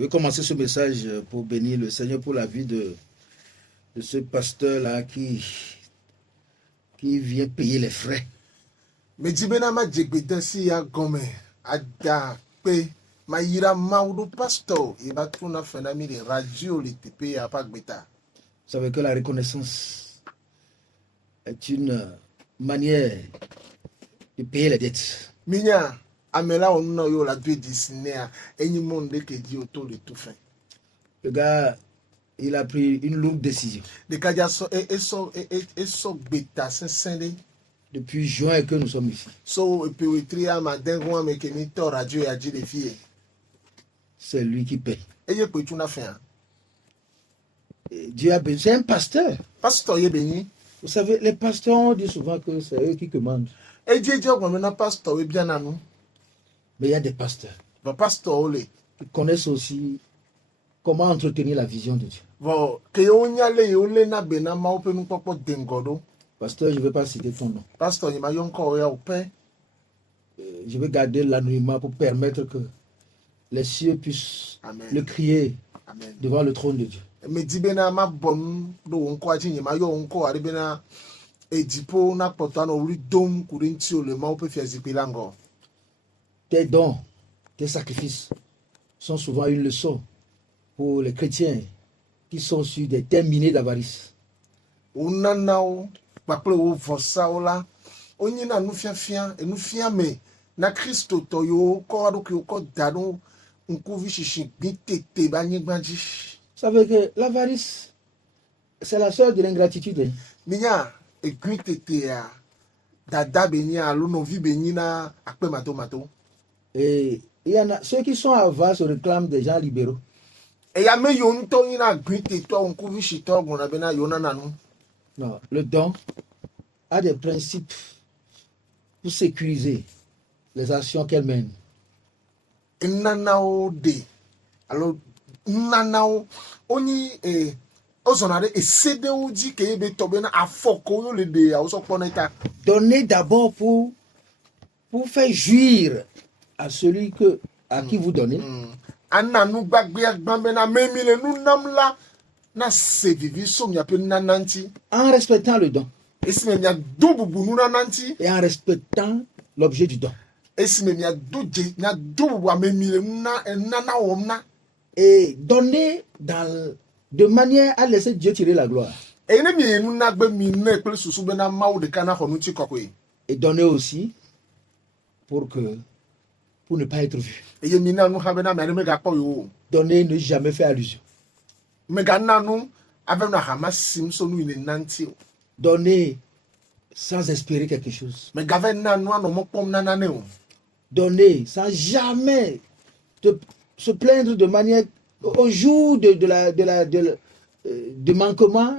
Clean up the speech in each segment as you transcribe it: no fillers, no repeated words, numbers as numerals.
Je vais commencer ce message pour bénir le Seigneur pour la vie de ce pasteur-là qui vient payer les frais. Mais dibena ma djegbede si ya gome ada pe ma yira maudo pastor e ba tuna fena mi de radio le TP ya pa gbeta. Vous savez que la reconnaissance est une manière de payer les dettes. Minya amela onno yo la due disnea enyi monde ke di auto le tout fin. Le gars, il a pris une longue décision. De kaja so so gbeta sensende. Depuis juin que nous sommes ici. So e pewetri ama dengo me ke ni to radio ya ji de fie. C'est lui qui paye. Eye pe tuna fin. Dieu a besoin. C'est un pasteur. Pastor ye beni. Vous savez, les pasteurs, on dit souvent que c'est eux qui commandent. E je gome na pastor we bien anu. Mais il y a des pasteurs Va pastor ole. qui connaissent aussi comment entretenir la vision de Dieu. Bon, que yo nyale yo le na bena ma ope nu popo dengodo. Pasteur, je ne vais pas citer ton nom. Pastor ni ma yonko ya ope. Je vais garder l'anonymat pour permettre que les cieux puissent Amen. le crier Amen. devant le trône de Dieu. Me di bena ma bon do onko aji ni ma yo onko ari bena edipo na poto na ori dom kurinti o le ma ope fiazi pilango. Tes dons, tes sacrifices sont souvent une leçon pour les chrétiens qui sont sur des terres minées d'avarice. Unanao paple o vosa ola onyi na nu fiafia enu fia me na Kristo to yo ko adu ki ko danu nku vi shishi bi tete ba nyigbaji. Vous savez que l'avarice, c'est la sœur de l'ingratitude. Hein. Minya egui tete ya dada beni alu no vi beni na akpe mato. Et il y en a ceux qui sont avares se réclament des gens libéraux. E ya me yo nto yin na gui tete o nku vi shito ogun na bena yo na nanu. Non, le don a des principes pour sécuriser les actions qu'elle mène. Nanao de alors nanao oni ozonare esede oji ke ebe tobe na afoko yo le de a so poneta. Donner d'abord pour faire jouir à celui à qui vous donnez. Ananu gbagbe agbambe na memile nu namla na se vivi so mi ape nananti En respectant le don esime mi adububu nu nananti et en respectant l'objet du don. esime mi aduje mi adububu amemile na womna Et donner de manière à laisser Dieu tirer la gloire. ene mi enu na gbe mi na epele susu be na mawu de kana honu ti kokwe Et donner aussi pour ne pas être vu. eye mi na nu ha be na me ga po yo Donner, ne jamais faire allusion. me ga na nu ave na hama sim so nu ine nanti Donner sans espérer quelque chose. me ga ve na nu ano mo pom na ne o Donner sans jamais se plaindre de manière au jour du manquement.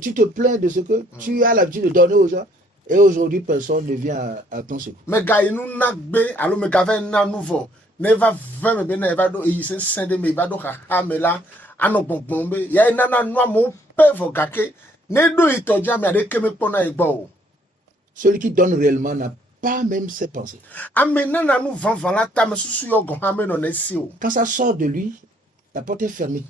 Tu te plains de ce que tu as l'habitude de donner aux gens et aujourd'hui personne ne vient à ton secours. me ga inu na gbe alo me ga ve na nu vo never ve me be na eva do e se sende me eva do ha me la ano gbongbon be ya ina na nu amo pe vo gake ne do itoja me ade keme pona egbo Celui qui donne réellement n'a pas même ses pensées. ame na na nu van la ta me susu yo go ha me no na si o Quand ça sort de lui, la porte est fermée.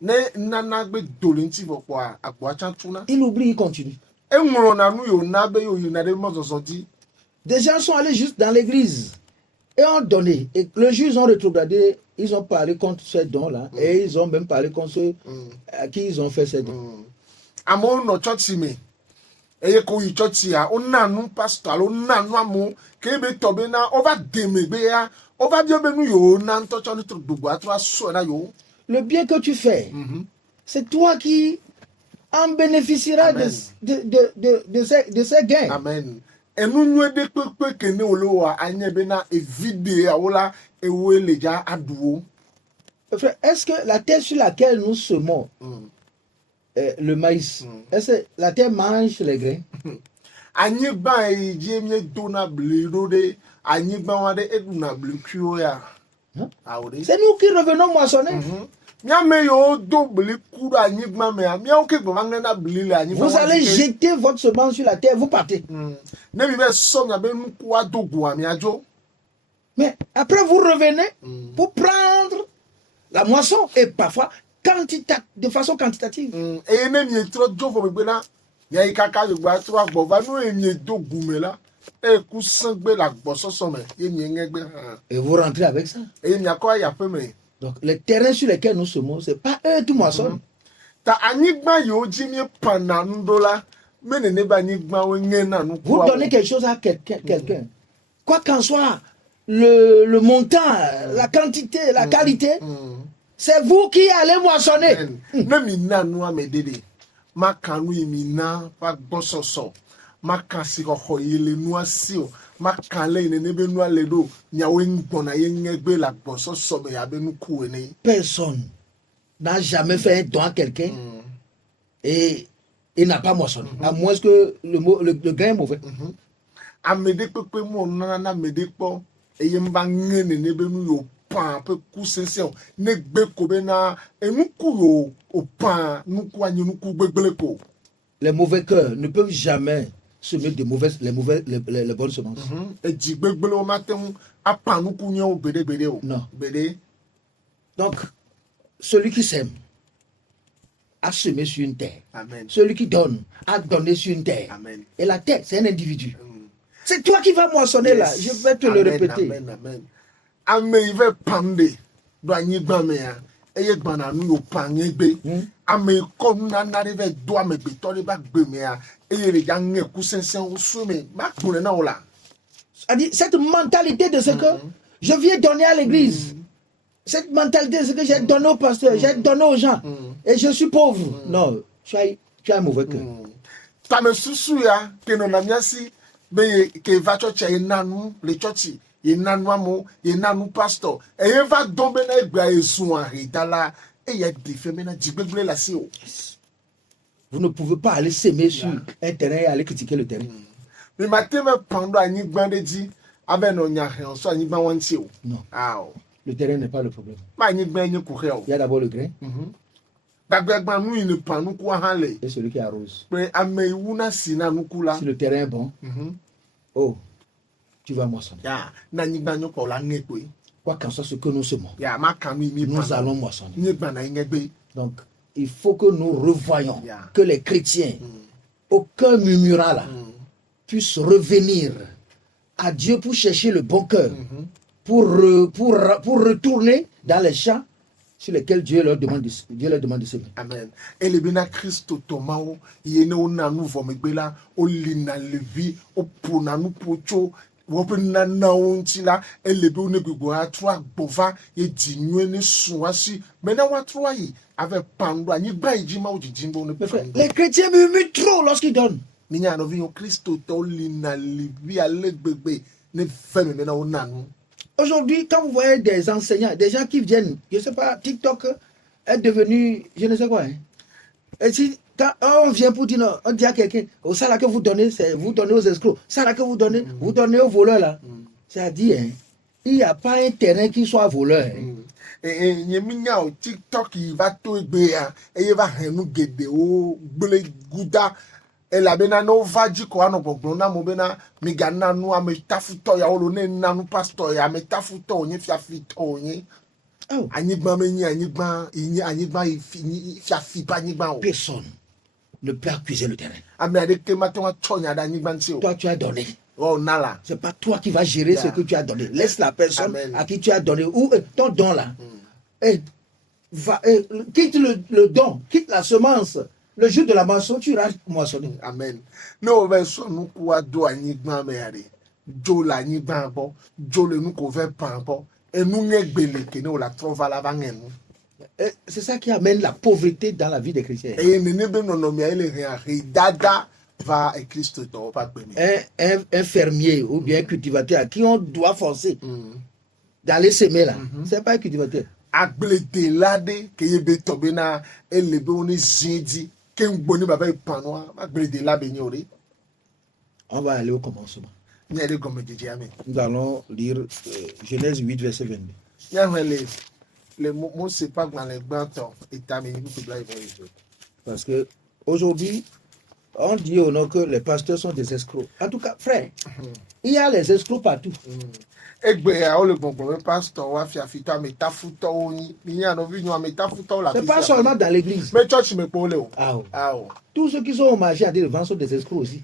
ne na na gbe dolinti vo kwa agbo achantuna Il oublie, il continue. enwuro na nu yo na be yo na de mo zozo di. Des gens sont allés juste dans l'église et ont donné. Et le juge ont rétrogradé, ils ont parlé contre ces dons-là et ils ont même parlé contre ceux à qui ils ont fait ces dons. Amo no church me eye ko yi church ya o nanu pastor o nanu amo ke be tobe na over deme be ya over bi obenu yo na ntocho ni gbogbo atwa so na yo. Le bien que tu fais, c'est toi qui en bénéficieras de ces gains. Amen. Enu nwe de pepe kene olowa anye be na evide awola ewe leja aduo. Frère, est-ce que la terre sur laquelle nous semons le maïs, est-ce que la terre mange les grains? Anye ba e je mi do na blido de anye ba wa de edu na blikio ya. Awore. C'est nous qui revenons moissonner. Vous allez jeter votre semence sur la terre, vous partez. Mais après vous revenez pour prendre la moisson est parfois de façon quantitative. eye ne mi trɔ dzo fɔ megbe la yayi kaka yogbe atrɔ agbɔ va nu ye mi do gume la eku sẽgbe le agbɔsɔsɔ me ye mi ŋe gbe hã Et vous rentrez avec ça. eye miakɔ ayi aƒe me. Donc, les terrains sur lesquels nous semons, ce n'est pas eux qui moissonnent. Ta anyigba yiwo dzi mi pana nu ɖo la me nene be anyigbawo ŋe na Vous nukuawo. donnez quelque chose à quelqu'un. Quoi qu'en soit, le montant, la quantité, la qualité, c'est vous qui allez moissonner. Ne mi na nu ame ɖeɖe maka nu yi mi na ƒe agbɔsɔsɔ maka si xɔxɔ yi le nua si o maka le yi nene be nua le ɖo miawo gbɔna ye ŋe gbe le agbɔsɔsɔ me abe nuku ene. Personne n'a jamais fait un don à quelqu'un et il n'a pas moissonné. À moins que le grain est mauvais. Ame ɖe kpekpe mo nana na ame ɖe kpɔ eye m ba ŋe nene be nu yo pã ƒe ku sesẽ o ne gbe ko be na enuku yo o pã nuku anyi nuku gbegble ko. Les mauvais cœurs ne peuvent jamais semer les bonnes semences. Edzi gbegble ma te ŋu apã nuku nyewo gbeɖegbeɖe o. Non. Gbeɖe. Donc, celui qui sème a semé sur une terre. Amen. Celui qui donne a donné sur une terre. Amen. Et la terre, c'est un individu. C'est toi qui vas moissonner là. Je vais te le répéter. Amen, amen. Ame yi ve pam de do anyigba me ya eye gbana nu yo pã ŋe gbe. Ame yi kɔ nunana ɖe ve do amegbetɔ ɖe ba gbe me ya eye ɖe ya ŋe ku sesẽwo su me ba kplɔe na wo la. C'est-à-dire, cette mentalité de ce que je viens donner à l'église. Cette mentalité de ce que j'ai donné au pasteur, j'ai donné aux gens. Et je suis pauvre. Non, tu as un mauvais cœur. Tame susu ya ke nɔna mia si be ke va tsɔtsia ye na nu le tsɔtsi ye na nu amewo ye na nu pastor eye va dɔn be na egbea ye zu aheda la eya ɖi fe be na dzigbegble le asi o. Vous ne pouvez pas aller s'aimer sur un terrain et aller critiquer le terrain. Mi ma te me pã ɖo anyigba ɖe dzi abe nɔ nya hem so anyigba wa ŋuti o. Non, Awo. le terrain n'est pas le problème. Ma anyigba nye ku xe o. Il y a d'abord le grain Gbagbagba nu yi ne pã nukua hã le. et celui qui arrose. Pe ame yi wu na si na nuku la. Si le terrain est bon, oh, tu vas moissonner. Ya na anyigba nye kɔ la ŋe koe. Quoi qu'en soit ce que nous semons, Ya ma ka nu yi mi nous pã. allons moissonner. Nye gbana yi ŋe gbe. Donc, il faut que nous revoyions Yeah. que les chrétiens, aucun murmurant là, puissent revenir à Dieu pour chercher le bon cœur, pour retourner dans les champs sur lesquels Dieu leur demande de s'aimer. Amen. Ele bena Kristo tomawo ye ne wo na nu vɔ megbe la o li na levi o ƒo na nu ƒo tso woƒe nanawo ŋuti la ele be wo ne gbogbo atrɔ agbɔ va ye dzi nyuie ne su asi mena woatrɔ ayi ave pã nu ɖo anyigba yi dzi ma wo dzidzim be wo ne Mais pã frère, nu les chrétiens murmurent trop lorsqu'ils donnent. minya nɔviwo Kristo tɔwo li na levi ale gbegbe ne ve me bena wo na nu. Aujourd'hui, quand vous voyez des enseignants, des gens qui viennent, je ne sais pas, TikTok est devenu, je ne sais quoi. Et si, quand on vient pour dire, non, on dit à quelqu'un, au salaire que vous donnez, c'est vous donnez aux escrocs. Salaire que vous donnez aux voleurs là. C'est-à-dire, il n'y a pas un terrain qui soit voleur. Nye minya o TikTok yi va to egbe ya eye va he nu geɖewo gble guda elabena ne wova dzi ko anɔ gbɔgblɔm na mo bena migana nu ametafutɔ yawo lo ne na nu pastor ya ametafutɔ wònye fiafitɔ wònye. Oh. Anyigba menye anyigba yi nye anyigba yi fiafi ƒe anyigba o. Personne ne peut accuser le terrain. Ame aɖeke mate ŋu atsɔ nya ɖe anyigba ŋuti o. Toi, tu as donné. O na la. C'est pas toi qui vas gérer ce que tu as donné. Laisse la personne Amen. à qui tu as donné. Ou ton don là. Quitte le don, quitte la semence. Le jour de la moisson, tu iras moissonner. Amen. Ne wo ve sɔ nukua do anyigba me ya ɖe dzo le anyigba gbɔ dzo le nu ko ve pã gbɔ enu ŋe gbele ke ne wo la trɔ va la va ŋe nu. C'est ça qui amène la pauvreté dans la vie des chrétiens. Eye nene be nɔnɔmea ye le he ahe dada va ekristotɔwo ƒe agbe me. Un fermier ou bien un cultivateur à qui on doit forcer d'aller s'aimer là, c'est pas un cultivateur. Agbledela ɖe ke ye be tɔ bena ele be wo ne zi dzi ke ŋu gbɔ ne baba yi pã nua agbledela be nye o ɖe. On va aller au commencement. Nya ɖe gɔmedzedzea me. Nous allons lire Genèse 8, verset 22. Míahle le Mose ƒe agbalẽ gbãtɔ etame nuku bla yi vɔ yi. Parce que aujourd'hui, On dit au nom que les pasteurs sont des escrocs. En tout cas, frère, il y a les escrocs partout. Egbe ya o le gbogbo pastor wa fi afito ameta futo oyin ni ya no vi nu ameta futo la C'est pas seulement dans l'église. mais church me pole o Ah, oh. ah o Tous ceux qui sont au marché à dire devant sont des escrocs aussi.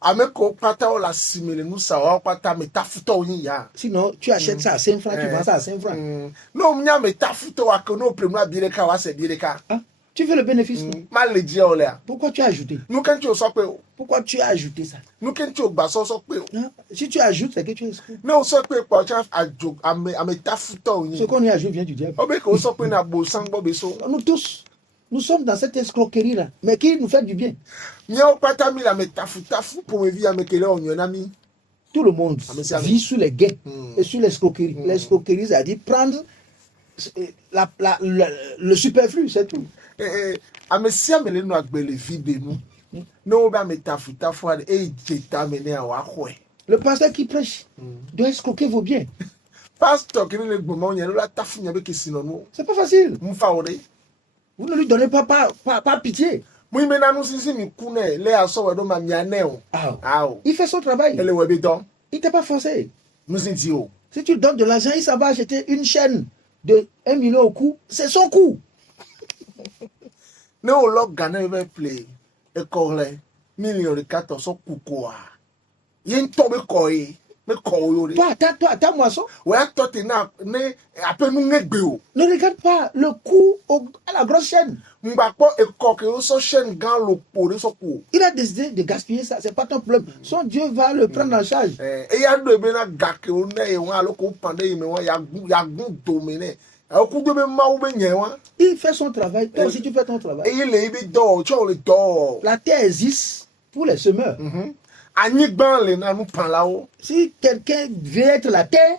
ameko pata o la simile nu sa wa pata meta futo oyin ya Sinon, tu achètes ça à 5 francs, tu vends ça à 5 francs. no mnya meta futo wa ko no premu abireka wa se bireka Ah, tu veux le bénéfice? ma le je o le a Pourquoi tu as ajouté? nu kan ti o so pe o Pourquoi tu as ajouté ça? nu kan ti o gba so pe o Non, si tu ajoutes, c'est que tu es escroc. no so pe po cha ajo ameta futo Ce oyin qu'on y ajoute vient du diable. o be ko so pe na bo sangbo be so Nous tous, nous sommes dans cette escroquerie-là, mais qui nous fait du bien. nya o pata mi la meta futa fu pour me vi amekele onyo na mi Tout le monde mais c'est vit sous les gains et sur l'escroquerie. L'escroquerie, c'est-à-dire prendre le superflu, c'est tout. amesia mele nu agbele vide nu no ba metafuta ade e jeta mene a wa hoe Le pasteur qui prêche doit escroquer vos biens. pastor kini le gboma onye lo la tafu nya be kesino nu C'est pas facile. mfa ore Vous ne lui donnez pas pitié. mu ime na nu sisi mi ku ne le aso we do ma mi ane o Ah, awo il fait son travail. ele we be don Il t'a pas forcé. nu sinti o Si tu donnes de l'argent, il s'en va acheter une chaîne de 1 million au coup. C'est son coût. ne o lo gana be play e ko le million de 14 kuko a yen to be ko e me ko yo re Toi, ta moisson. we to te na ne apenu ngegbe o Ne regarde pas le coût à la grosse chaîne. mgbakpo e ko ke o so shen gan lo po re so ko Il a décidé de gaspiller ça. C'est pas ton problème. Son Dieu va le prendre en charge. eya do ebe na gake o na e won aloko pande yi me won ya gun do me ne e ku do be ma wo be yen won Il fait son travail. Toi aussi, tu fais ton travail. e le ibi do cho le do La terre existe pour les semeurs. anyi gban le na nu pan la o Si quelqu'un veut être la terre,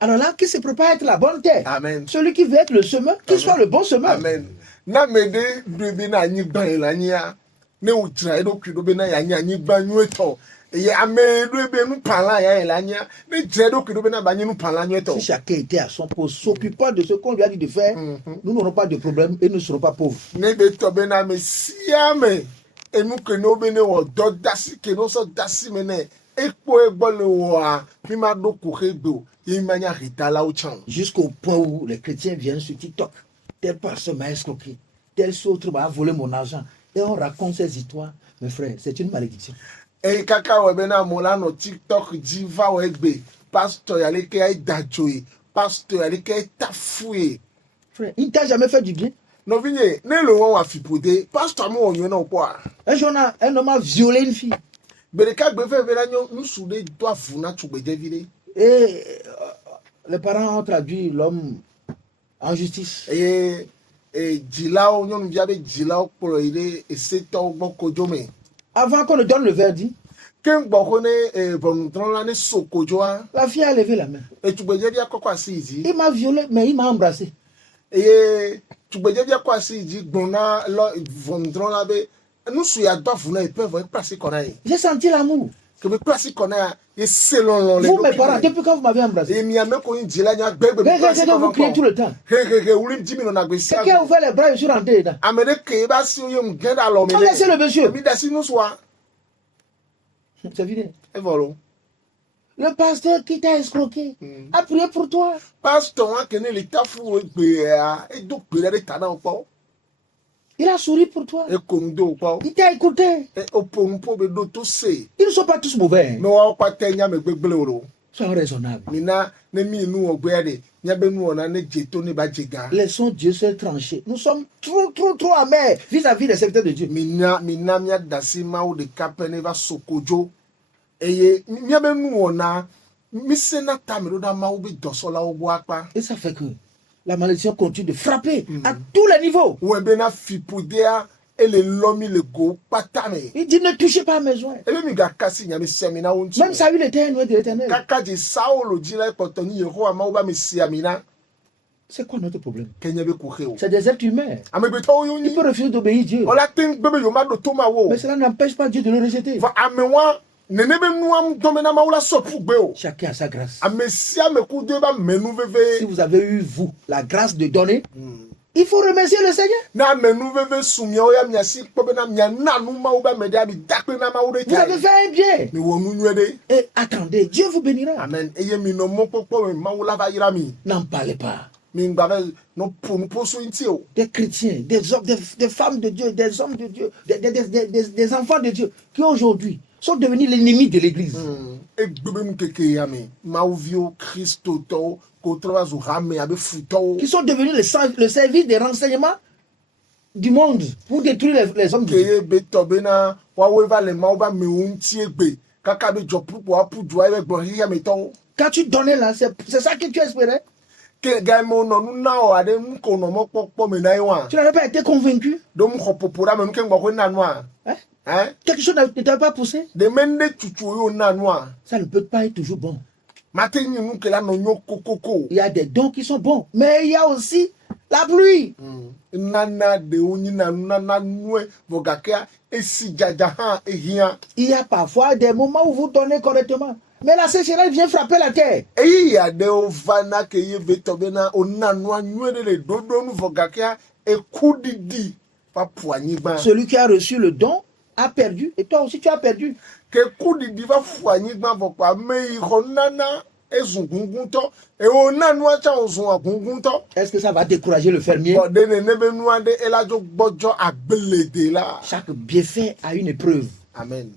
alors là, qui se prépare à être la bonne terre? amen Celui qui veut être le semeur, qu'il soit le bon semeur. amen na me de do be na anyi gban la nya ne o tra e do kri do be na ya anyi gban nyu eto e ame do be nu pan la ya la nya ne tre do kri do be na ba nyi nu pan la nyu eto Si chacun était à son poste, s'occupant de ce qu'on lui a dit de faire, nous n'aurons pas de problème et nous ne serons pas pauvres. ne be to be na me siame enu ke no be ne wo do dasi ke no so dasi me ne ekpo egbo le wo a mi ma do ko hegbo yi ma nya rita la o chan Jusqu'au point où les chrétiens viennent sur TikTok. Tel pasteur m'a escroqué, tel autre m'a volé mon argent. Et on raconte ces histoires. Mes frères, c'est une malédiction. e kaka we be na mo la no TikTok ji va we gbe pastor ya le ke ai dajoe pastor ya le ke tafue Frère, il ne t'a jamais fait du bien. no vinye ne lo won wa fipode pastor mo onyo na po a Un jour, un homme a violé une fille. bere ka gbe fe be na nyo nu su de do afuna tugbe devide Et les parents ont traduit l'homme en justice. e jilao nyo nu via be jilao pro ile eseto gbo kojo me Avant qu'on ne donne le verdict, ken gbo ko ne bonutron la ne sokojo a la fille a levé la main. tugbe devide akoko asiji Il m'a violé, mais il m'a embrassé. tugbe devide akoko asiji gbona lo bonutron la be nu su ya do afuna e pe vo e place kona yi J'ai senti l'amour. que me place kona e selon le Vous, mes parents, depuis quand vous m'avez embrassé? e mi ameko yin jila nya gbegbe me place Regardez, vous criez tout kona le temps. he uli dimi no na gbe si Quelqu'un a ouvert les bras, je suis rentré dedans. Amerique ba si oye mgenda lo me On laissez le monsieur. mi da si nu soa C'est vidé. e volo Le pasteur qui t'a escroqué a prié pour toi. pastor wa kene le tafu gbe a e do gbe re ta na opo Il a souri pour toi. e ko ndo opo Il t'a écouté. e opo npo be do to se Ils ne sont pas tous mauvais. me wa pa te nya me gbegbele oro Sois raisonnable. mi na ne mi nu ogbe ade nya be nu ona ne jeto ne ba jega Laissons Dieu se trancher. Nous sommes trop amers vis-à-vis des serviteurs de Dieu. mi na mi adasi ma o de kapene va sokojo eye nya be nu ona mi se na ta mi do da ma o be dosola obo apa Et ça fait que la malédiction continue de frapper à tous les niveaux. ou ebe na fipudea ele lomi le go patame Il dit ne touchez pas à mes joints. ebe mi ga kasi nya mi semina wontu Même Saül était un de l'Éternel. kaka di saulo jila potoni yehova ma oba mi siamina C'est quoi notre problème? kenya be kuheo C'est des êtres humains. amebe to yoni Il peut refuser d'obéir Dieu. ola tin bebe yo ma do to ma wo Mais cela n'empêche pas Dieu de le rejeter. va amewa nene be nuam domena ma ola sopu gbe o Chacun a sa grâce. amesia me ku de ba menu Si veve vous avez eu, vous, la grâce de donner, Il faut remercier le Seigneur. Na menu veve sumia oya mia si kpo be na mia na nu ma uba me dia bi dakpe na ma wo de Vous avez fait un bien. mi wo nu nwede. Et attendez, Dieu vous bénira. Amen. Eye mi no mo popo me ma wo la va yira mi. N'en parlez pas. Mi ngba no po so inti o. Des chrétiens, des hommes, des femmes de Dieu, des hommes de Dieu, des enfants de Dieu qui aujourd'hui sont devenus l'ennemi de l'église. E gbebe mu keke ya mi. Ma wo vio Christo to ko trova zo rame abe futo. Qui sont devenus le service des renseignements du monde pour détruire les hommes de Dieu. Keye be to be na wa wo va le ma wo ba me unti egbe. Kaka be jo pupo apu jo abe gbo hiya me to. Quand tu donnais là, c'est ça que tu espérais. Ke ga mo no nu na o ade mu ko no mo popo me na iwa. Tu n'avais pas été convaincu. Do mu ko popora me nu ke ngba ko na nu a. Hein? Quelque chose ne t'a pas poussé. De mende tutu yo na nu a. Ça ne peut pas être toujours bon. Matin nu ke la no nyo kokoko. Il y a des dons qui sont bons, mais il y a aussi la pluie. Nana de onyi na nana nue vogakea esi jaja ha ehia. Il y a parfois des moments où vous donnez correctement, mais la sécheresse vient frapper la terre. Eyi ya de ovana ke ye betobe na onanu anue de le dodo nu vogakea ekudidi pa puanyigba. Celui qui a reçu le don a perdu, et toi aussi tu as perdu. Ke kudidi va fuanyigba vokwa me ironana ezungungunto e onanu acha ozun agungunto. Est-ce que ça va décourager le fermier? Bo de ne nebe nuade elajo gbojo agbelede la. Chaque bienfait a une épreuve. Amen.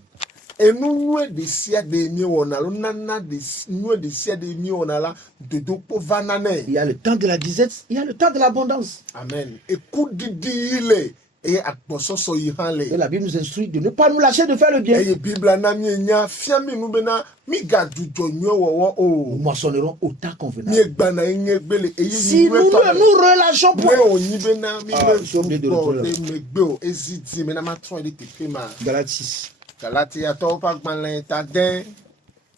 Et nous de sia de mi wona lo nana de nous de sia de mi wona la de do po vanane. Il y a le temps de la disette, il y a le temps de l'abondance. Amen. Et coup didi ile et akboso so yi han Et le. la Bible nous instruit de ne pas nous lâcher de faire le bien. Et Bible na mi nya fia mi nu bena mi ga dujo nyo wo Nous o. moissonnerons au temps Mi convenable. gba na nye gbele e Si yi nous ne nous relâchons me point. o yin bena mi Ah, me j'ai oublié de bo retourner de me gbe o ezidi me na ma tron de te ma. Galates 6. Galatia to pa gbanlen ta den.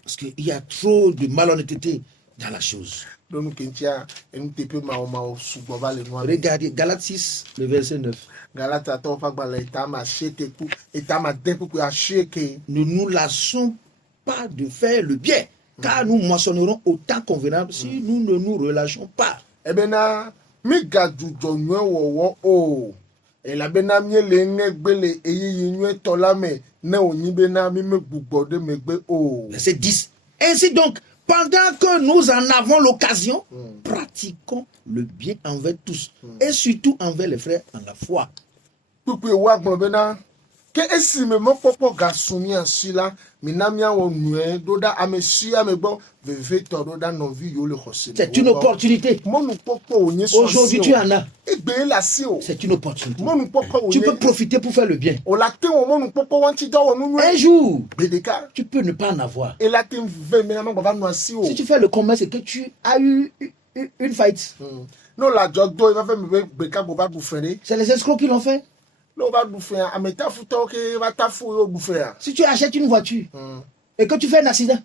Parce qu'il y a trop de malhonnêteté dans la chose. Donu kentia enu tepe ma o sugbo ba le nu. Regardez Galates 6, le verset 9. Galata to pa gbanlen ta ma sheke ku eta ma den ku a sheke. Ne nous lassons pas de faire le bien, car nous moissonnerons au temps convenable si nous ne nous relâchons pas. Ebena mi ga dujo nwe wo o. E la bena mi le ngbele eyi nwe to la me na onyi bena mi me gbugbo de me gbe o. Verset 10. Ainsi donc, pendant que nous en avons l'occasion, pratiquons le bien envers tous, et surtout envers les frères en la foi. Pupu wa gbon bena ke esi me mo popo ga sumi asila mi na mi awon nwe do da amesi amegbo veve to do da no vi yo le khose. C'est une opportunité. Monu popo onye so. Aujourd'hui, tu en as. Egbe la si o. C'est une opportunité. Monu popo onye. Tu peux profiter pour faire le bien. O la te o monu popo wan ti do wonu nwe. Un jour, Bedeka. tu peux ne pas en avoir. Et là, tu veux me va nous assis. Si tu fais le commerce et que tu as eu une faillite, Non, la job do, il va faire me beka pour pas bouffer. c'est les escrocs qui l'ont fait. Non, va bouffer. À mes tafou, que va tafou, yo bouffer. Si tu achètes une voiture et que tu fais un accident,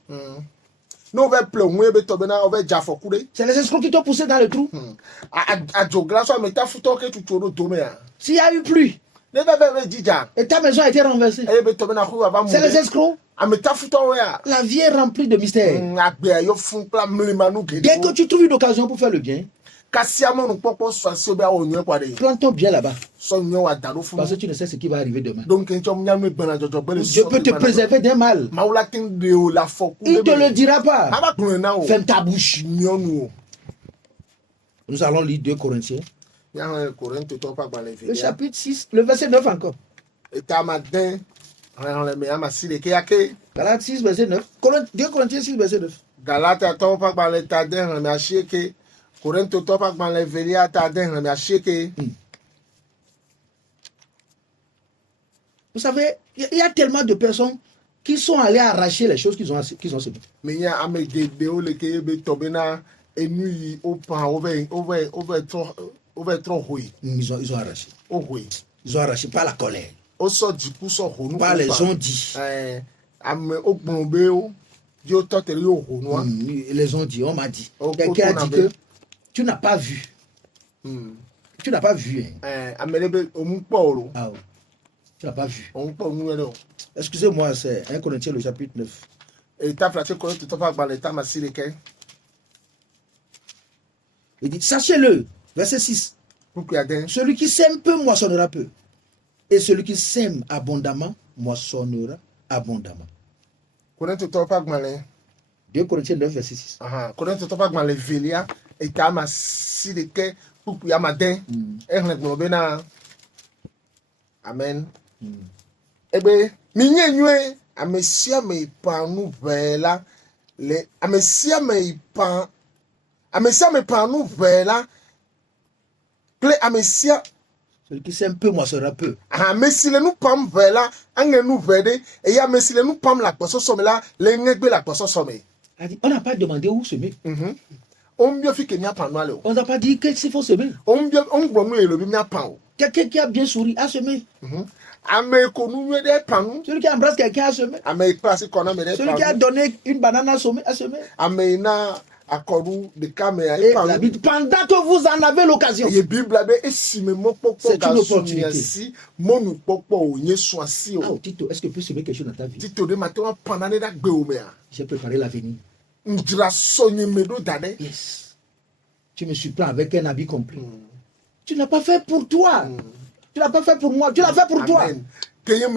Non, on va pleurer, on va jafokoude. c'est les escrocs qui t'ont poussé dans le trou. À jogla, soit mes tafou, que tu tournes tomber. S'il y a eu pluie Ne va faire dija. et ta maison a été renversée, Et beto na kou va c'est les mourir. escrocs. À mes tafou, ya. La vie est remplie de mystères. Agbe yo fun pla mlimanou ke. Dès que tu trouves une occasion pour faire le bien, Kasiamo no popo so se be awonye kwa de. plante-toi bien là-bas. So nyo wa daro fun. Parce que tu ne sais ce qui va arriver demain. Donc en nyame bana jojo bele. Dieu peut te préserver d'un mal. Maula tin de o la foku. Il ne te le dira pas. Aba kun na o. Ferme ta bouche. Nyonu. Nous allons lire 2 Corinthiens. Ya Corinthe to pa gba le Le chapitre 6, le verset 9 encore. Et ta matin on le me ama sile ke yake. Galates 6, verset 9. 2 Corinthiens 6, verset 9. Galata to pa gba le ta den me asheke. Corinthe to pa gba le velia ta den me asheke. Vous savez, il y a tellement de personnes qui sont allées arracher les choses qu'ils ont semées. Me nya ame de o le ke be to be na enu yi o pa over trop hui. Ils ont arraché. O hui. Ils ont arraché par la colère, O so jiku so honu. par les ondits. Ame ogbon be o. Dio to tere yo honu a. Les ondits, on m'a dit. Oh, Quelqu'un a oh, dit que tu n'as pas vu. Tu n'as pas vu. Hein. Amelebe omukporo. Ah, ouais. Tu n'as pas vu. Omukporo nuero. Excusez-moi, c'est 1 Corinthiens, le chapitre 9. Et ta frère Corinthe to pa gba le ta masile ke. Il dit, sachez-le, verset 6, Pourquoi y a Celui qui sème peu moissonnera peu. Et celui qui sème abondamment moissonnera abondamment. 2 Corinthiens 9, verset 6. Connais tu pas les velia et kama si de que pour y a matin amen. Ebe minye nyue amesia me pan nouvelle le amesia me pan nouvelle ple amesia Celui qui sème peu moissonnera peu. Mesile nous pam vela ange nous vede et ya mesile nous pam la poso somme la le ngbe la poso somme. On n'a pas demandé où semer. On bien fait que n'y a pas mal. On n'a pas dit qu'il faut semer. On bien on bon le bi n'a pas. Quelqu'un qui a bien souri a semé. Ame ko nous de pan. Celui qui embrasse quelqu'un a semé. Ame passe qu'on a me de. Celui qui a donné une banane a semé. Ame na akoru de caméra et la Bible, pendant que vous en avez l'occasion. C'est une opportunité. Tito, est-ce que tu peux semer quelque chose dans ta vie? Tito, J'ai préparé l'avenir. Yes. Tu me surprends avec un habit complet. Tu n'as pas fait pour toi. Tu n'as pas fait pour moi. Tu l'as fait pour toi. Si Dieu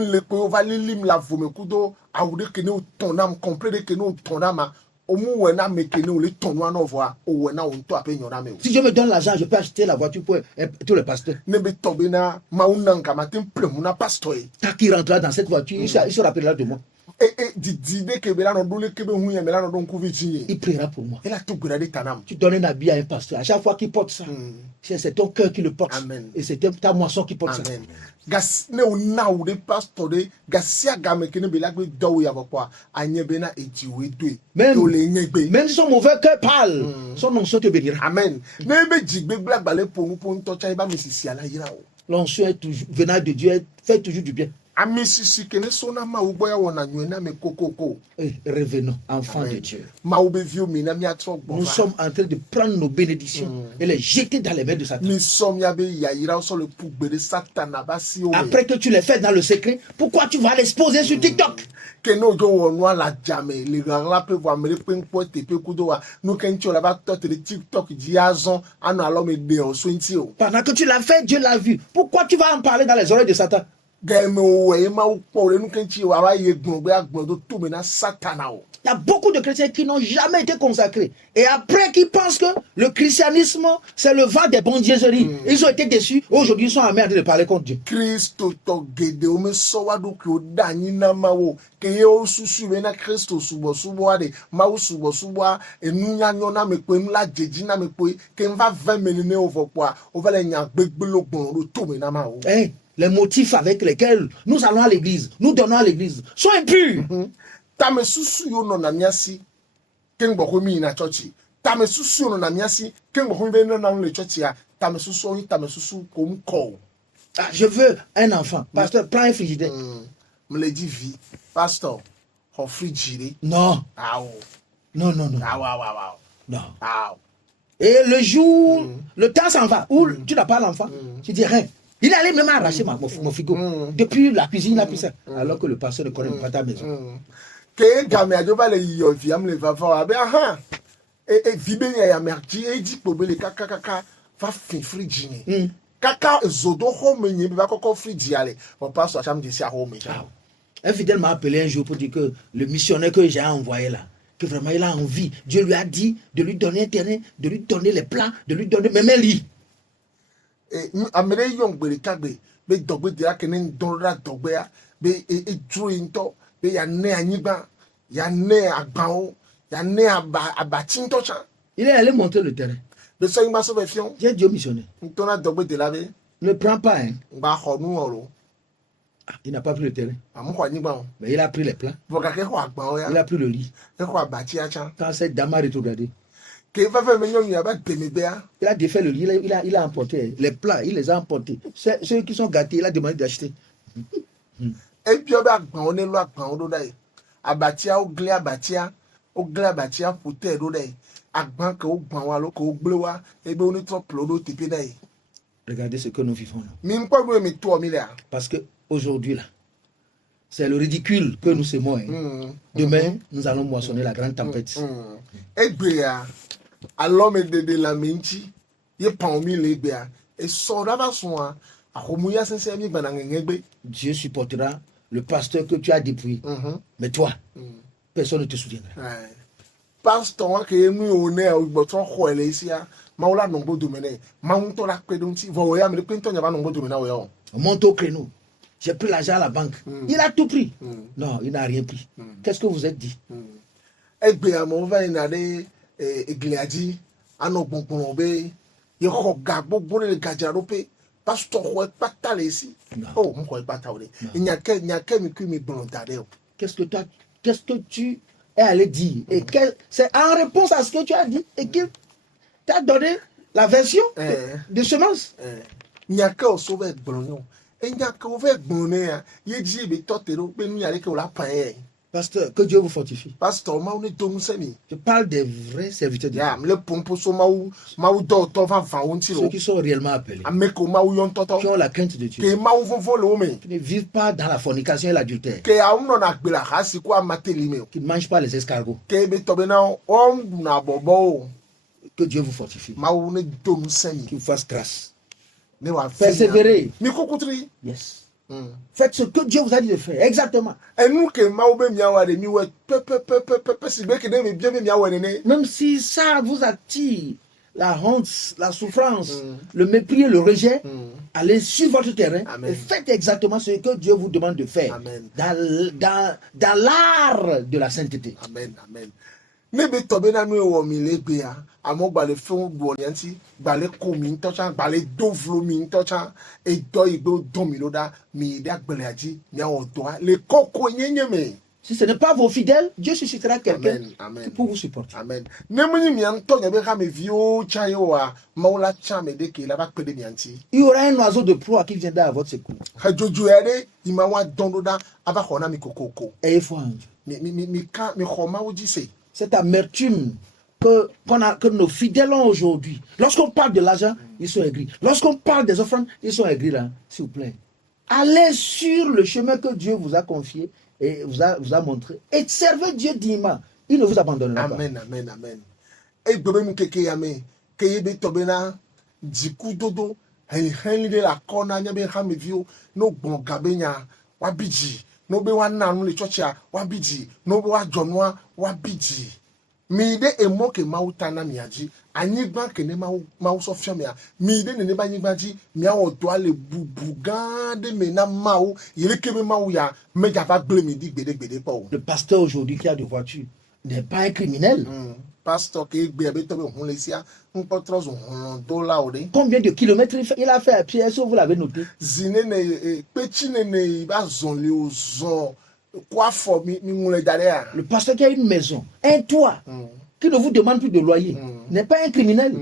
me donne l'argent, je peux acheter la voiture pour tous les pasteurs. Tant qu'il rentrera dans cette voiture, il se rappellera de moi. Il priera pour moi. Tu donnes un habit à un pasteur. À chaque fois qu'il porte ça, c'est ton cœur qui le porte. Amen. Et c'est ta moisson qui porte Amen. ça. Même si son mauvais cœur parle, son onction te bénira. Amen. L'onction venant de Dieu fait toujours du bien. Revenons, enfants de Dieu. Nous sommes en train de prendre nos bénédictions et les jeter dans les mains de Satan. Après que tu les fais dans le secret, pourquoi tu vas l'exposer sur TikTok? Pendant que tu l'as fait, Dieu l'a vu. Pourquoi tu vas en parler dans les oreilles de Satan? Il y a beaucoup de chrétiens qui n'ont jamais été consacrés. Et après, qui pensent que le christianisme, c'est le vent des bondiaiseries. Ils ont été déçus. Aujourd'hui, ils sont emmerdés de parler contre Dieu. Hey, les motifs avec lesquels nous allons à l'église, nous donnons à l'église, sont impurs. Je veux un enfant. Pasteur, prends un frigidaire. Me le dit vie. Pasteur, au frigidaire. Non. Non. Non. Et le jour, le temps s'en va. Où tu n'as pas l'enfant, tu dis rien. Il allait même arracher mon frigo. Depuis la cuisine, il a pris ça. Alors que le pasteur ne connaît pas ta maison. Un fidèle m'a appelé un jour pour dire que le missionnaire que j'ai envoyé là, que vraiment il a envie, Dieu lui a dit de lui donner un terrain, de lui donner les plans, de lui donner même un lit. Il est allé montrer le terrain. J'ai dit au missionnaire, ne prends pas, hein. Il n'a pas pris le terrain. Mais il a pris les plans. Il a pris le lit. Quand cette dame a rétrogradé, il a défait le lit, il a emporté les plats, il les a emportés. Ceux qui sont gâtés, il a demandé d'acheter. Regardez ce que nous vivons là. Parce que aujourd'hui là, c'est le ridicule que nous semons. Demain, nous allons moissonner la grande tempête. Alors me de la minchi, ye pa omi le gbe a et so da ba so a ahomuya sense mi gba na ngengbe. Dieu supportera le pasteur que tu as dépouillé. Mais toi, personne ne te soutiendra. Pastor wa ke mu o ne o gbo tro ho ele isia ma wala no gbo domene ma un to la pe don ti vo ya me pe to nya ba no gbo domene o yo. On monte au créneau. J'ai pris l'argent à la banque. Il a tout pris. Non, il n'a rien pris. Qu'est-ce que vous êtes dit? Egbe amo va ina de egliaji ano gbongbon be ye ho ga gbogbo le gajaro pe pastor ho pata le si. Oh, mo ho pata o le. Nya ke mi ku mi blon tade o. Qu'est-ce que tu es allé dire? Et c'est en réponse à ce que tu as dit et qu'il t'a donné la version de semence. Nya ke o so be blon yo. E nya ke o ve gbon ne ya ye ji be totero pe nu ya le ke o la pan e. Pasteur, que Dieu vous fortifie. Pasteur, je parle des vrais serviteurs de Dieu. Ceux qui sont réellement appelés. Qui ont la crainte de Dieu. Qui ne vivent pas dans la fornication et l'adultère. Qui ne mangent pas les escargots. Que Dieu vous fortifie. Qu'il vous fasse grâce. Persévérez. Yes. Faites ce que Dieu vous a dit de faire, exactement. Même si ça vous attire la honte, la souffrance, le mépris et le rejet, allez sur votre terrain. Amen. Et faites exactement ce que Dieu vous demande de faire. Amen. Dans l'art de la sainteté. Amen. Amen. Nebe tobena no wo mi legbe amo gba le fun bolianti gba le ko mi tocha gba le dovlo mi tocha e do igbo don mi loda mi de agbele aji mi awon do le koko nyenye me. Si ce n'est pas vos fidèles, Dieu suscitera quelqu'un pour vous supporter. Amen. Nemuni mi anto nyabe ka me vio chayo wa maula cha me de ke la ba pede mi anti. Il y aura un oiseau de proie qui viendra à votre secours. Ha jojo ere imawa dondoda aba khona mi kokoko. Ayez foi en Dieu. Mi khoma oji se. Cette amertume que nos fidèles ont aujourd'hui. Lorsqu'on parle de l'argent, ils sont aigris. Lorsqu'on parle des offrandes, ils sont aigris là. S'il vous plaît. Allez sur le chemin que Dieu vous a confié et vous a montré. Et servez Dieu dignement. Il ne vous abandonnera pas. Amen, amen, amen. Et dobe mu keke yame, keye be tobena, diku dodo, hen de la kona nyabe ha me vio, no bon gabenya, wabiji. No be wa nanu le churchia wabiji no be wa jonwa wabiji mi de emo ke mauta na miaji anyigba ke ne mau so fiamia mi de ne ba nyigba ji mi awo to ale bubuga de me na mau yele ke me mau ya me ja ba ble mi di gbede pa o. Le pasteur aujourd'hui qui a de voiture n'est pas un criminel. Pasteur qui gbe be to be hun le sia npo trozo $1 o de. Combien de kilomètres il a fait à pied? Est-ce que vous l'avez noté? Zine ne pechi ne ba zon le o zon quoi for mi ngule dare. Le pasteur qui a une maison, un toit, qui ne vous demande plus de loyer, n'est pas un criminel.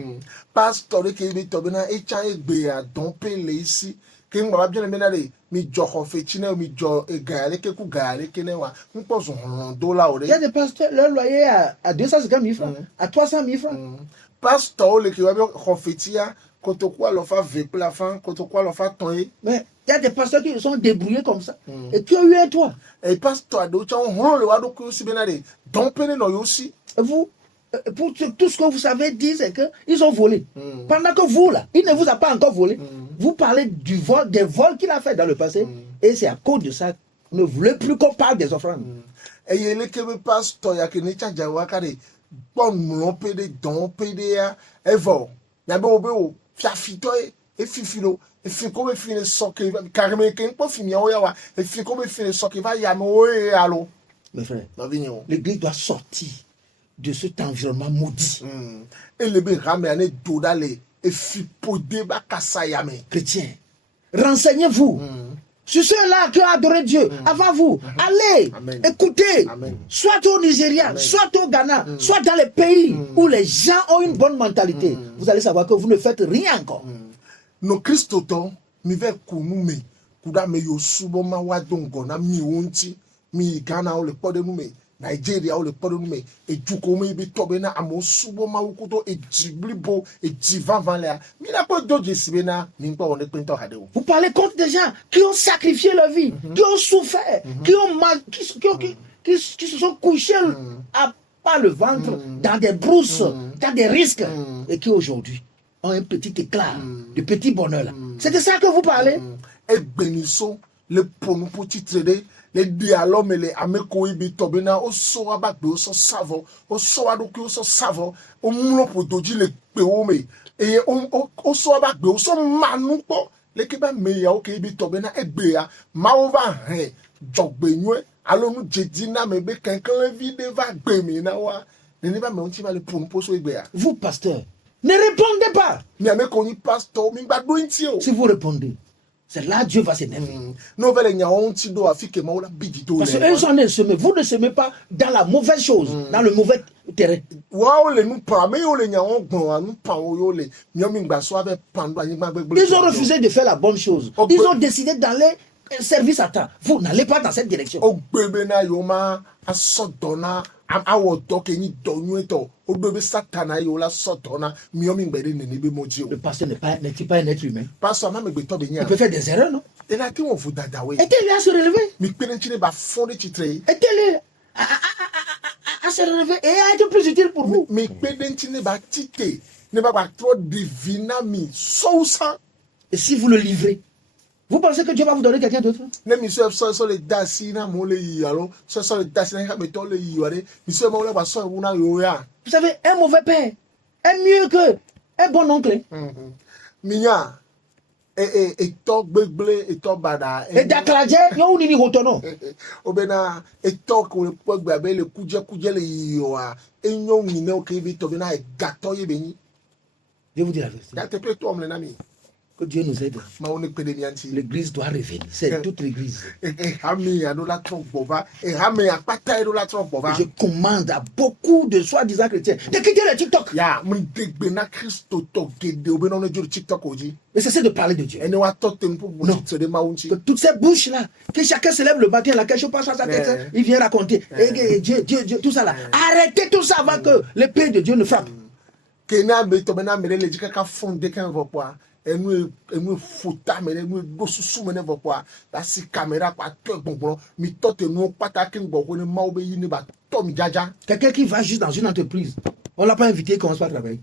Pasteur qui be to be na e chan egbe a don pe le isi ke ngba bien me na le mi jo ko fe chine mi jo egare ke ku gare ke ne wa npo zo $1 o de. Il y a des pasteurs leur loyer à 250 000 francs, à 300 000 francs. Pasteur le ki wa ko fe tia koto kwa lo fa ve la fin koto kwa lo fa tonye. Mais il y a des pasteurs qui sont débrouillés comme ça et qui ont eu un toit. Et pasteur do chan hon le wa do ku si benade don pe ne no yo si. Vous pour tout ce que vous savez dire, c'est qu'ils ont volé. Pendant que vous, là, il ne vous a pas encore volé. Vous parlez du vol, des vols qu'il a fait dans le passé. Et c'est à cause de ça que vous ne voulez plus qu'on parle des offrandes. Et il est que le pasteur, il y a que les tchadjawa, bon, mon pédé, don pédé, et vol. Il y a beau, fiafito, et fifilo, et fico, et fini soque, carrément, qu'un peu fini, et fico, et fini soque, va y aller, allô. Mes frères, l'église doit sortir de cet environnement maudit. Et le bé ramène d'odale et fipodé bakasayame. Chrétiens, renseignez-vous sur ceux-là qui ont adoré Dieu avant vous. Allez, écoutez, soit au Nigeria, soit au Ghana, soit dans les pays où les gens ont une bonne mentalité. Vous allez savoir que vous ne faites rien encore. No Christoton, mi ve kunume, kuda me yo subo ma wadongo na mi unti, mi Ghana o le pode nume. Nigeria o le pode nume e juko me be tobe na amo subo ma wukuto e jiblibo e jivan vanlea mi na po doje sibena mi npa on pe nto hade o. Vous parlez contre des gens qui ont sacrifié leur vie, qui ont souffert, qui se sont couchés à pas le ventre dans des brousses, dans des risques et qui aujourd'hui ont un petit éclat, de petit bonheur là. C'est de ça que vous parlez. Et bénissons le ponou pour titre les dialogues mais les ameko ibi tobena o so abagbe o so savo o so adoku o so savo o mulo pour doji le pe o me et o so abagbe o so manu po le ke ba me ya o ke ibi tobena egbe ya ma o va he jogbe nwe alo nu jedina me be kankan le vide va gbe mi na wa ne ba me on ti va le ponou pour so egbe ya. Vous pasteur, ne répondez pas. Mi ameko ni pastor mi gba do nti o. Si vous répondez, c'est là Dieu va s'énerver. Parce qu'un jour ne semez, vous ne semez pas dans la mauvaise chose, dans le mauvais terrain. Ils ont refusé de faire la bonne chose. Ils ont décidé d'aller service à temps. Vous n'allez pas dans cette direction. Le pasteur n'est-il pas un être humain? Il peut faire des erreurs, non? Aidez-le à se relever. Aidez-le à se relever et à être plus utile pour vous. Et si vous le livrez, vous pensez que Dieu va vous donner quelqu'un d'autre? Vous savez, un mauvais père est mieux qu'un bon oncle. Et Dakladje, yo ni hotono. Obena etok le pogba be le kuje le yoa enyo mine o ke bi to be na gato ye beni. Je vous dis la vérité. Ya te pe to omle na mi. Que Dieu nous aide. L'église doit revenir. C'est toute l'église. Je commande à beaucoup de soi-disant chrétiens de quitter le TikTok. Mais cessez de parler de Dieu. Non. Que toutes ces bouches-là, que chacun se lève le matin, la quelque chose passe à sa tête, il vient raconter. Dieu, tout ça là. Arrêtez tout ça avant que l'épée de Dieu ne frappe. Quelqu'un qui va juste dans une entreprise, on ne l'a pas invité, il commence pas à travailler.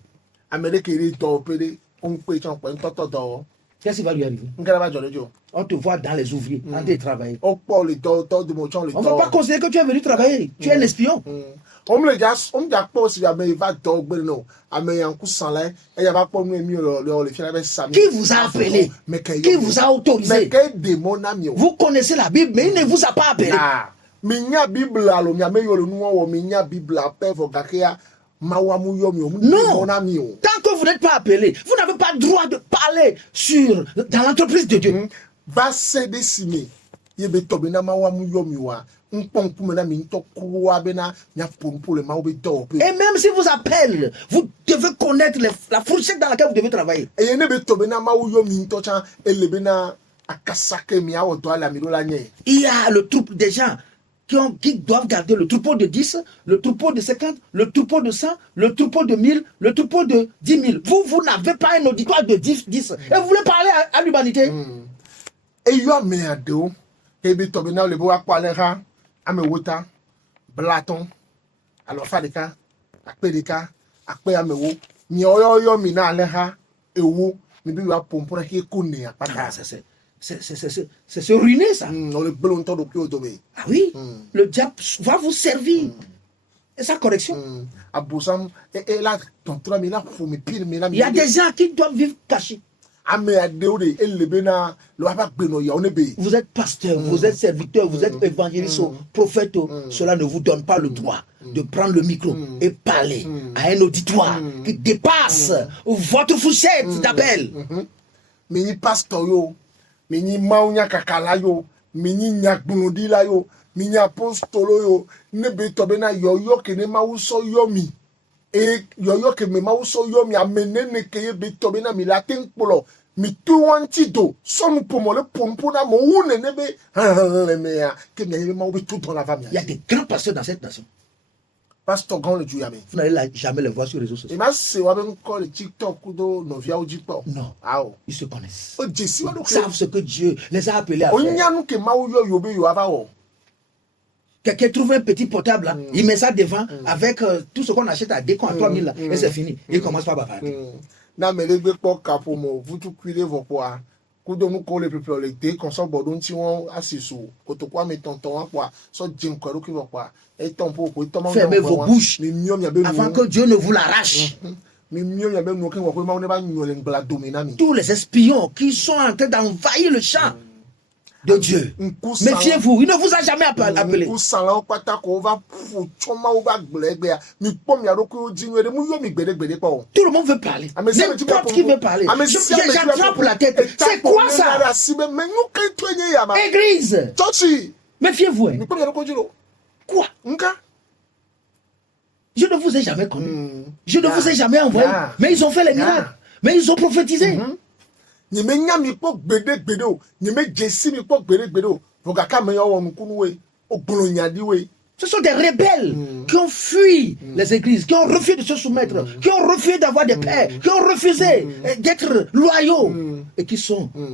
Qu'est-ce qui va lui arriver? On te voit dans les ouvriers, en train de travailler. On ne va pas considérer que tu es venu travailler, tu es un espion. Qui vous a appelé? Qui vous a autorisé? Vous connaissez la Bible, mais il ne vous a pas appelé. Non, tant que vous n'êtes pas appelé, vous n'avez pas le droit de parler dans l'entreprise de Dieu. Et même si vous appelez, vous devez connaître la fourchette dans laquelle vous devez travailler. Il y a le troupeau des gens qui doivent garder le troupeau de 10, le troupeau de 50, le troupeau de 100, le troupeau de 1000, le troupeau de 10 000. Vous n'avez pas un auditoire de 10. Et vous voulez parler à l'humanité? Blaton, alors Fadeka, Akpedeka, Akpeamewo, c'est se ruiner ça. Ah oui, le diable va vous servir. Et sa correction. Il y a des gens qui doivent vivre cachés. Vous êtes pasteur, vous êtes serviteur, vous êtes évangéliste, prophète. Cela ne vous donne pas le droit de prendre le micro et parler à un auditoire qui dépasse votre fourchette d'appel. Mini pasteur yo, mini maunya kakala yo, mini nyakbunodila yo, mini apostolo yo, nebe tobena yo ke ne mauso yomi. Et yo ke me mauso yomi amenene ke be tobena mi latin polo. Mi tu wantido, son pour le pompona mo une nebe, que me m'a tout dans la famille. Il y a des grands pasteurs dans cette nation. Pasteur grand le Dieu. Vous n'allez jamais les voir sur les réseaux sociaux. Et ma c'est encore le TikTok ou novia ou jipo. Non. Ils se connaissent. Ils savent ce que Dieu les a appelés à faire. Quelqu'un trouve un petit portable là, il met ça devant avec tout ce qu'on achète à décon à 3000 là, et c'est fini. Il commence par bavarder. na melegbe po kapo mo vutu kwile vopoa kudo nu ko le people le de konso bodun ti won asiso kotokwa mi tonton wa kwa so jin kwaro ki vopoa e ton po ko to ma fermez vos bouches mi mio mi abe avant que Dieu ne vous l'arrache. mi mio mi abe nu ke wo ko ma ne ba nyole ngla domina mi Tous les espions qui sont en train d'envahir le champ de Dieu, méfiez-vous, il ne vous a jamais appelé. ku sala o pata ko va fu choma o ba gbelegbe ya mi po mi aro ko jinwe de mu yo mi gbede po. Tout le monde veut parler. N'importe qui veut parler. J'attrape la tête. C'est quoi ça? Église. Méfiez-vous. Hein. Quoi? Je ne vous ai jamais connu. Je ne vous ai jamais envoyé. Mais ils ont fait les miracles. Mais ils ont prophétisé. Ni me nya mi po gbede o. Ni me jesi mi po gbede o. Vogaka me yo won kunu we. Ogbolo nyadi we. Ce sont des rebelles qui ont fui les églises, qui ont refusé de se soumettre, qui ont refusé d'avoir des pères, qui ont refusé d'être loyaux et qui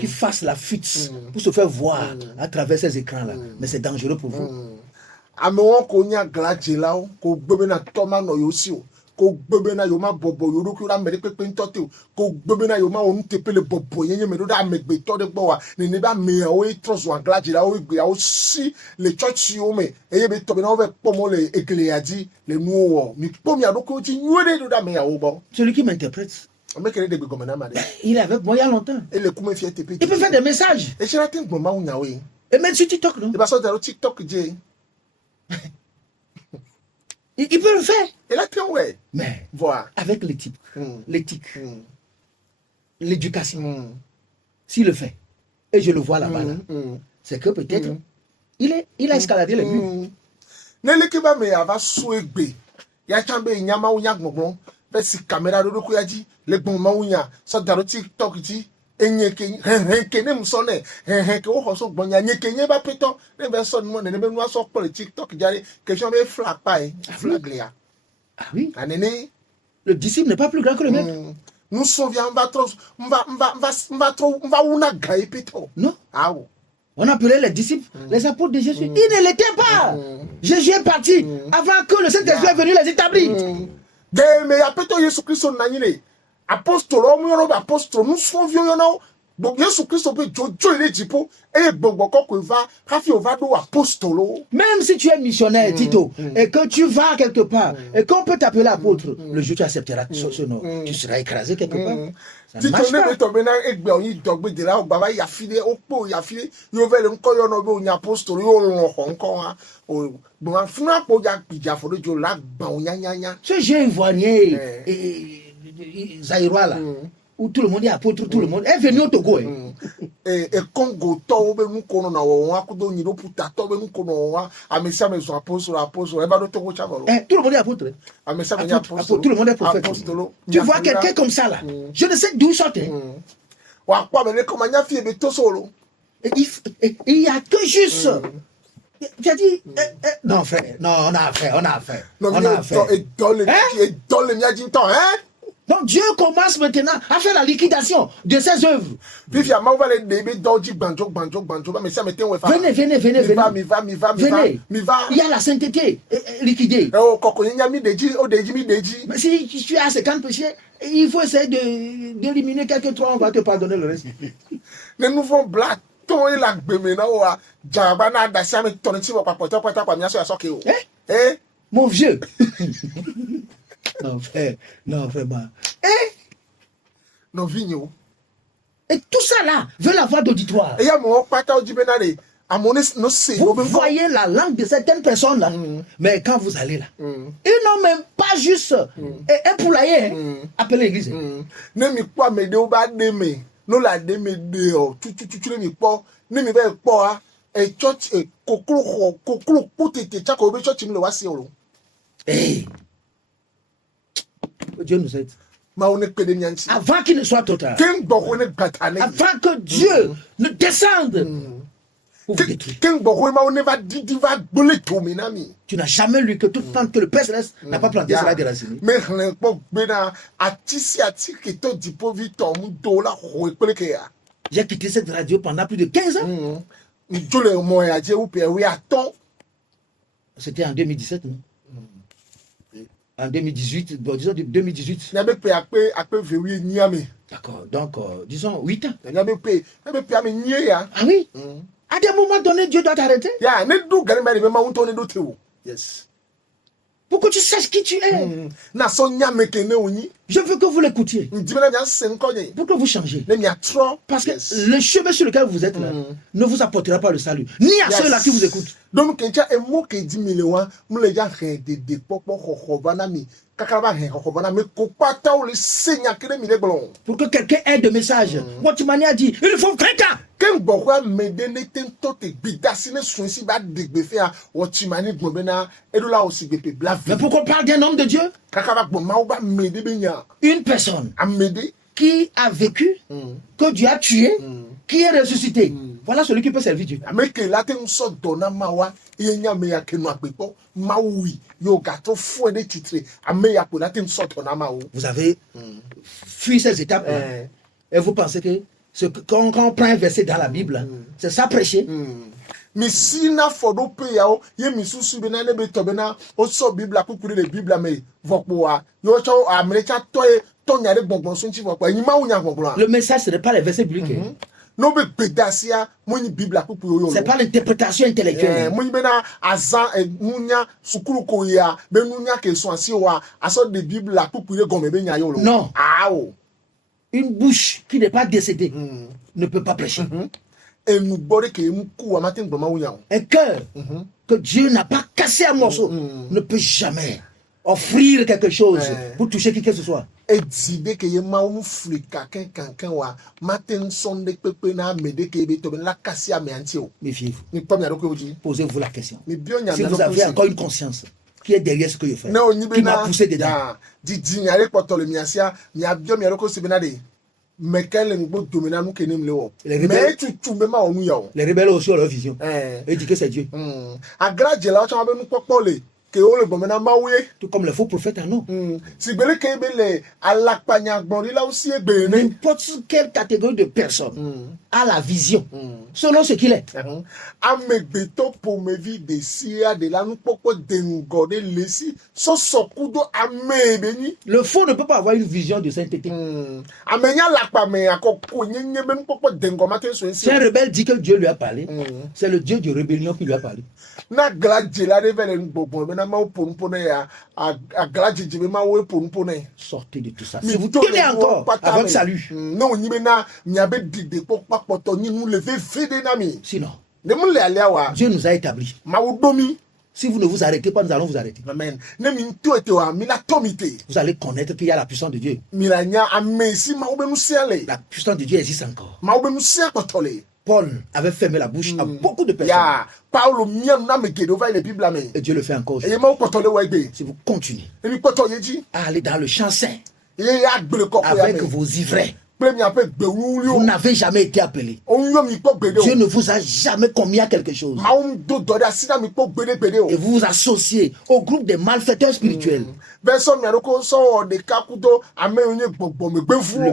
fassent la fuite pour se faire voir à travers ces écrans-là. Mais c'est dangereux pour vous. Amewon ko nya glaje la o ko gbebe na toma no yo si o ko gbebe na yo ma bobo yo ro ki ra mere pepe ntote o ko gbebe na yo ma o ntepe le bobo yenye me do da megbe to de gbo wa ni ba me o e trust wa glaje la o igbe o si le church yo me eye be to be na o ve pomo le ekeleadi le nu o mi pomi adoko ti nyure do da me ya o bo. Celui qui m'interprète, il est avec moi il y a longtemps. Il peut faire des messages. Et même sur TikTok, non? Il peut le faire. Mais avec l'éthique, l'éducation, s'il le fait, et je le vois là-bas, c'est que peut-être il a escaladé les murs. Besi caméra do ko yaji le gbon ma wunya so daro TikTok ji enye ke ne msone ke wo so gbon ya nye ke nye ba peto ne be so mo ne be nu aso po le TikTok jare question be flag pa flag lia. Ah oui, anene le disciple n'est pas plus grand que le maître. Nous sauvions on va una gaï peto. Non. Ah oui. On appelait les disciples les apôtres de Jésus. Ils ne l'étaient pas. Jésus est parti avant que le Saint-Esprit est venu les établir. De me apeto Yesu Kristo na nyine apostolo omo yoro apostolo nu so vio yo no bo Yesu Kristo be jojo ile jipo e gbogbo ko va kafi o va do apostolo. Même si tu es missionnaire Tito et que tu vas quelque part et qu'on peut t'appeler apôtre, le jour tu accepteras ce nom, tu seras écrasé quelque part. Tito ne be to be na egbe oyin dogbe de la o baba ya file o po ya file yo vele nko yo no be oyin apostolo yo lo nko wa o bon funa po ja pija fo do la gba o nya. Ce jeune ivoirien Zaïrois là où tout le monde est apôtre, tout le monde est venu au Togo. Et Congo to be nu kono na wo akudo nyi do puta to be nu kono wa amesa me so apostolo e ba do Togo chavalo. Tout le monde est apôtre. Amesa me apostolo. Tout le monde est prophète. Tu vois quelqu'un comme ça là. Je ne sais d'où sortent. Wa kwa me comme nya fie be to solo. Il y a que juste tu as dit non frère, non on a fait. Et dans le mia dit temps hein. Donc Dieu commence maintenant à faire la liquidation de ses œuvres. Venez. Il y a la sainteté liquidée. Mais si tu as 50 péchés, il faut essayer d'éliminer quelques trois, on va te pardonner le reste. Les nouveaux blagues. Mon vieux. Non, vraiment. Et tout ça là veut la voix d'auditoire. Vous voyez la langue de certaines personnes là. Mais quand vous allez là, ils n'ont même pas juste un poulailler appelé l'église. No la de me de o tu mi po ni mi be po a e church e koklo potete cha ko be church mi le wa si oro. Dieu nous aide. Ma on pe de nyanti. Avant qu'il ne soit trop tard. Avant que Dieu ne descende. Tu n'as jamais lu que tout le temps que le Père Céleste n'a pas planté cela déraciné. J'ai quitté cette radio pendant plus de 15 ans. C'était en 2017, non? En 2018, bon, disons 2018. Nyabe pe akpe vewi nyame. D'accord, donc disons 8 ans. Nyabe pe ame nye ya. Ah oui. À des moments donnés, Dieu doit t'arrêter. Ya, ne do gari mari be ma unto ne do tewo. Yes. Pour que tu saches qui tu es. Na so nyame ke ne onyi. Je veux que vous l'écoutiez. Ndibena nya senkonye. Pour que vous changez. Ne mia tro. Parce que le chemin sur lequel vous êtes là ne vous apportera pas le salut. Ni à ceux-là qui vous écoutent. Donc, kencha emo ke di milewa, mule ya de popo hohobana mi. Kakaba hohobana mi kopata ou le seigneur kele mi le blon. Pour que quelqu'un ait de message. Watimani a dit, il faut quelqu'un. Ken bokwa mede ne tento te bidasi ne sonsi ba degbe fe a Watimani gbonbena edula osi bepe blavi. Mais pourquoi on parle d'un homme de Dieu? Kakaba gbon ma ou ba mede benya. Une personne Amede qui a vécu, que Dieu a tué, qui est ressuscité. Voilà celui qui peut servir Dieu. Ameke la te nso dona mawa yenya me ya kenu akpepo mawi yo gato fou de titre ame ya ko la te nso dona mawo. Vous avez fui ces étapes et vous pensez que quand on prend un verset dans la Bible, c'est ça prêcher. Mi sina fodo pe ya o ye mi susu be na le be to be na o so Bible akukuri le Bible me vokpo wa yo cho amrecha toye to nyare gbongbon so nchi vokpo yin ma wo nya gbongbon. Le message ce n'est pas les versets bibliques. No be pedasia moni Bible akukuri yo. C'est pas l'interprétation intellectuelle. Moni be na azan munya sukuru ko ya be nunya ke so asi wa aso de Bible akukuri gome be nya yo lo. Non. Ah oh. Une bouche qui n'est pas décédée ne peut pas prêcher. Un cœur que Dieu n'a pas cassé à morceaux ne peut jamais offrir quelque chose pour toucher qui que ce soit. Méfiez-vous. Posez-vous la question. Si vous avez encore une conscience qui est derrière ce que je fais, qui m'a poussé dedans. Les rebelles aussi ont leur vision. Et disent que c'est Dieu. Tout comme les faux prophètes en ont. N'importe quelle catégorie de personne a la vision selon ce qu'il est. Le faux ne peut pas avoir une vision de sainteté. Si un rebelle dit que Dieu lui a parlé, c'est le Dieu de rébellion qui lui a parlé. Sortez de tout ça. Si vous tenez encore à votre salut. Sinon, Dieu nous a établis. Si vous ne vous arrêtez pas, nous allons vous arrêter. Amen. Vous allez connaître qu'il y a la puissance de Dieu. La puissance de Dieu existe encore. Paul avait fermé la bouche à beaucoup de personnes. Et Dieu le fait encore. Si vous continuez à aller dans le champ saint avec vos ivraies, vous n'avez jamais été appelé. Dieu ne vous a jamais commis à quelque chose. Et vous vous associez au groupe des malfaiteurs spirituels. Le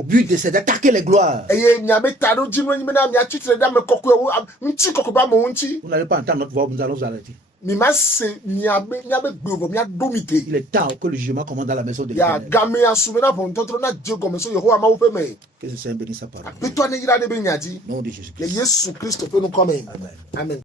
but c'est d'attaquer les gloires. Vous n'allez pas entendre notre voix, nous allons vous arrêter. Il est temps que le jugement commence dans la maison de l'Éternel. Que ce Seigneur bénisse sa parole. Nom de Jésus-Christ. Amen.